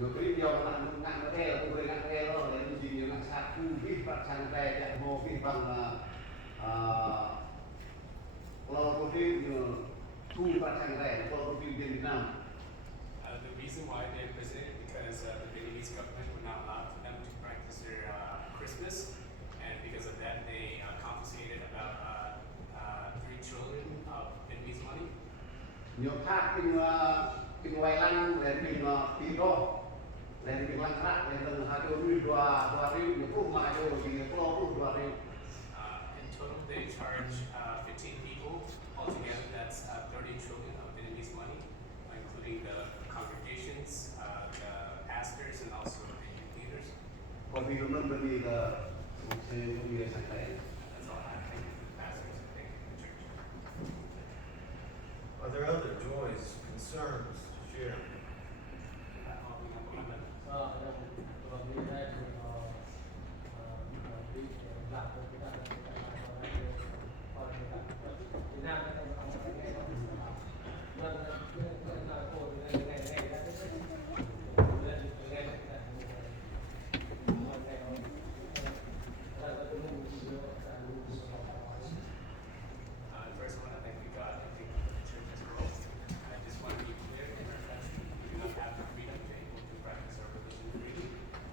nhiều cái điều là nặng nó đeo người nặng đeo đó là gì nhiều nặng sát khu vi phạm sang về chạy hồ vi phạm lo công ty thu phạm sang về lo công ty Việt Nam. The reason why they're president because the Vietnamese government would not allow for them to practice their Christmas, and because of that, they confiscated about 3 trillion of Vietnamese money. Nhiều khác kinh ngoài lăng lên kinh tí đô lên kinh lăng khác lên lần hai đô như đoà riu nhiều phút mà đô thì nhiều phút đoà riu. In total, they charge 15 people. Altogether, that's 30 trillion of Vietnamese money, including the congregations, the pastors, and also the youth leaders. Còn vì nó bởi vì là một xe công nghiệp sạch sẽ. That's all I think for the pastors and thank you for the church. Are there other joys, concerns to share? First, I want to thank you, God, and thank you for the church as a whole. I just want to be clear in our text, we do not have the freedom to be able to practice our religion freely.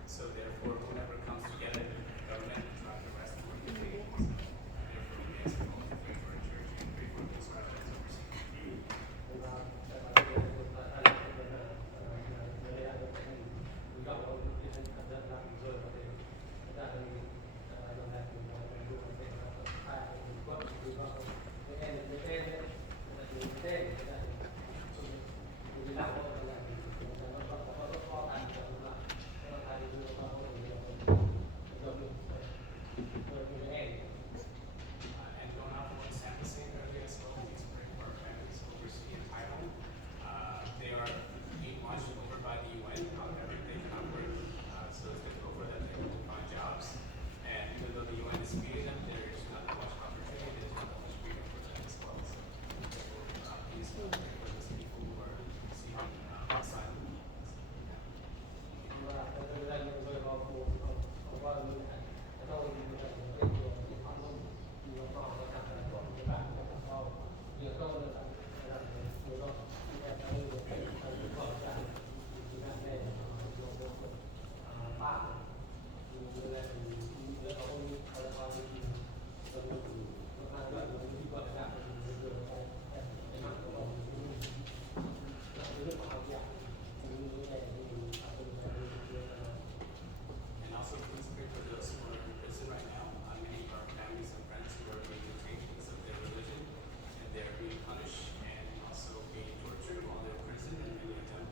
So therefore, whoever comes together in the government is not the rest of the things. Therefore, we ask you all to pray for our church and pray for those who are overseas. And going off of what Sam was saying earlier as well, please pray for our families overseas in Thailand. They are being watched over by the UN. However, they cannot work, so it's difficult for them to be able to find jobs. And even though the UN is feeding them, there is not that much opportunity, there's not that much freedom for them as well. So please pray for those people who are receiving asylum. And also please pray for those who are in prison right now. Many of our families and friends who are being detained because of their religion, and they're being punished and also being tortured while they're in prison, and many of them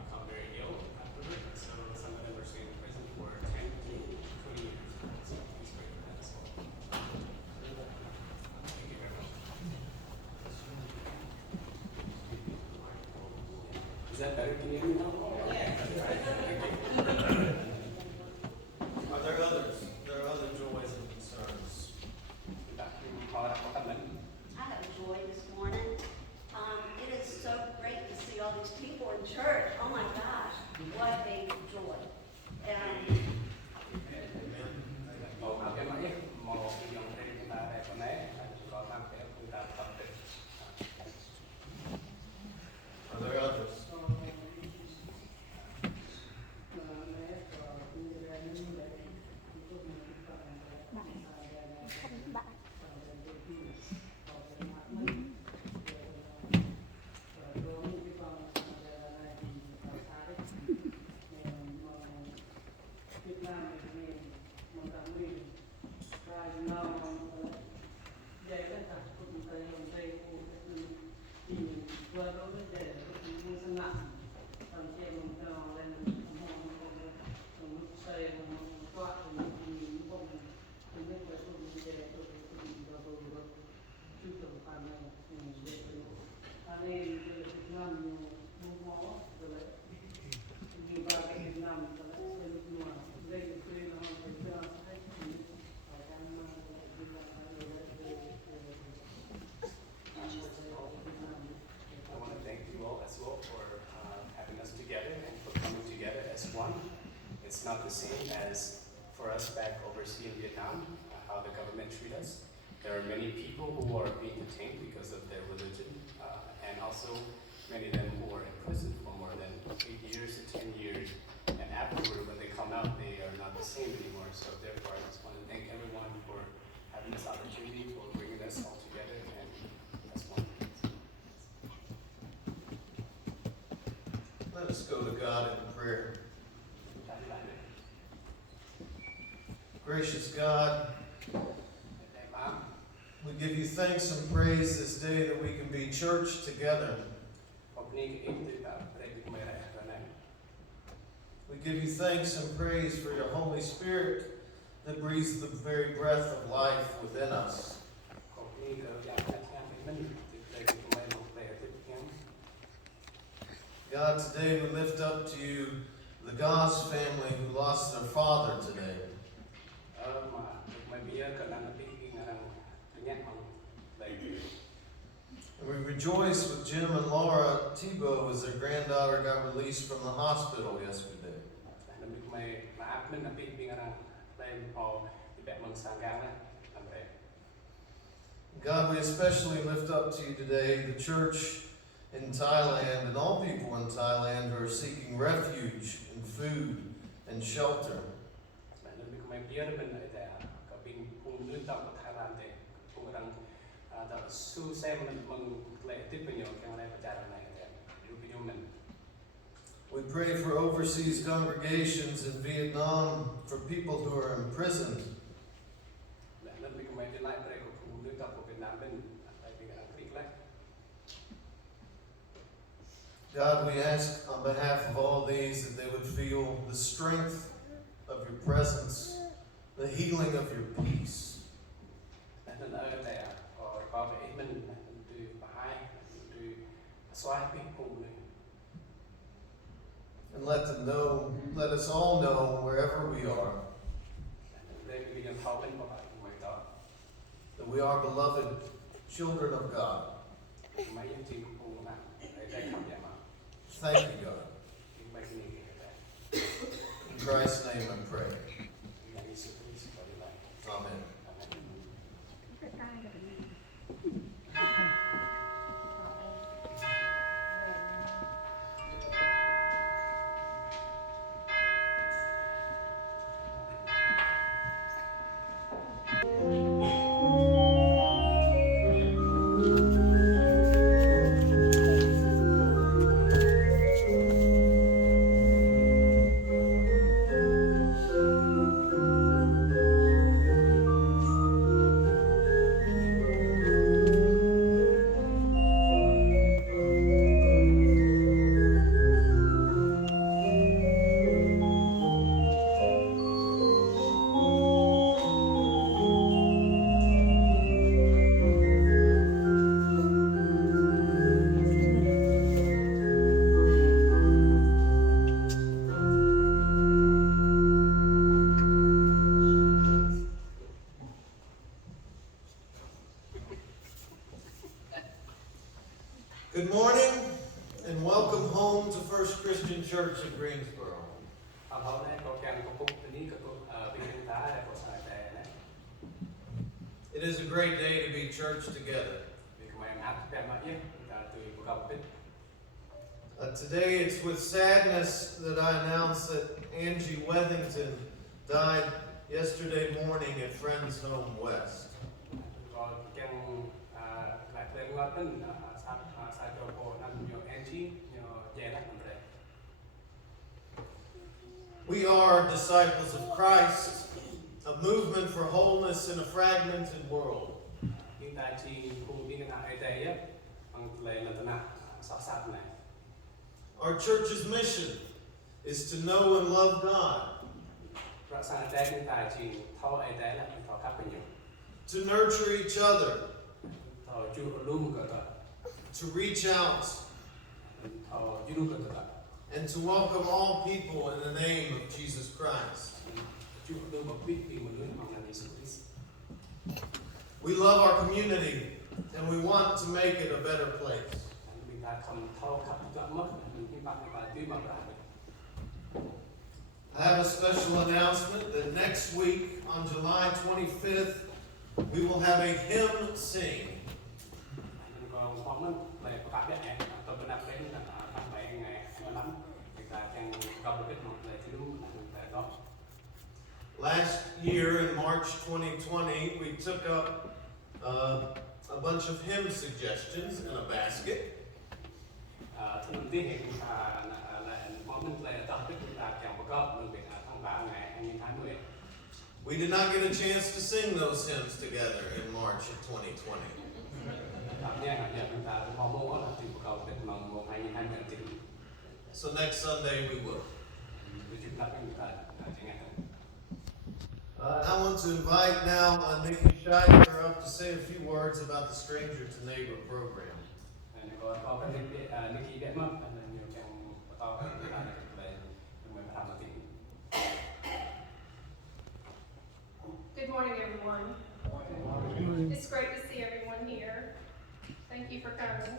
become very ill afterward. So some of them are staying in prison for 10 to 20 years. So please pray for that as well. Thank you very much. Is that better? Can you hear me now? Are there others? There are other joys and concerns. I have joy this morning. It is so great to see all these people in church. Oh my gosh, what a joy. And Are there others? it's not the same as for us back overseas in Vietnam, how the government treat us. There are many people who are being detained because of their religion, and also many of them who are in prison for more than 8 years to 10 years. And afterward, when they come out, they are not the same anymore. So therefore, I just want to thank everyone for having this opportunity, for bringing us all together, and that's one. Let us go to God in prayer. Gracious God, we give you thanks and praise this day that we can be church together. We give you thanks and praise for your Holy Spirit that breathes the very breath of life within us. God, today we lift up to you the Goss family who lost their father today. And we rejoice with Jim and Laura Tebow as their granddaughter got released from the hospital yesterday. God, we especially lift up to you today the church in Thailand and all people in Thailand who are seeking refuge and food and shelter. We pray for overseas congregations in Vietnam, for people who are imprisoned. God, we ask on behalf of all these that they would feel the strength of your presence, the healing of your peace. And let them know, let us all know wherever we are, that we are beloved children of God. Thank you, God. In Christ's name I pray. Amen. Good morning and welcome home to First Christian Church in Greensboro. It is a great day to be church together. Today it's with sadness that I announce that Angie Wethington died yesterday morning at Friends Home West. We are disciples of Christ, a movement for wholeness in a fragmented world. Our church's mission is to know and love God, to nurture each other, to reach out, and to welcome all people in the name of Jesus Christ. We love our community and we want to make it a better place. I have a special announcement that next week, on July 25th, we will have a hymn sing. Còn phóng lên về các cái em tôi bên đây là các bạn ngày lắm thì ta đang có một cái một về thứ về đó. Last year in March 2020, we took up a bunch of hymn suggestions in a basket. Thì mình tiến hiện là phóng lên về tập cái chúng ta chọn một cấp mình việc thông báo ngày 2020. We did not get a chance to sing those hymns together in March of 2020. So next Sunday we will. I want to invite now Nikki Scheider up to say a few words about the Stranger to Neighbor program. Good morning, everyone. It's great to see everyone here. Thank you for coming.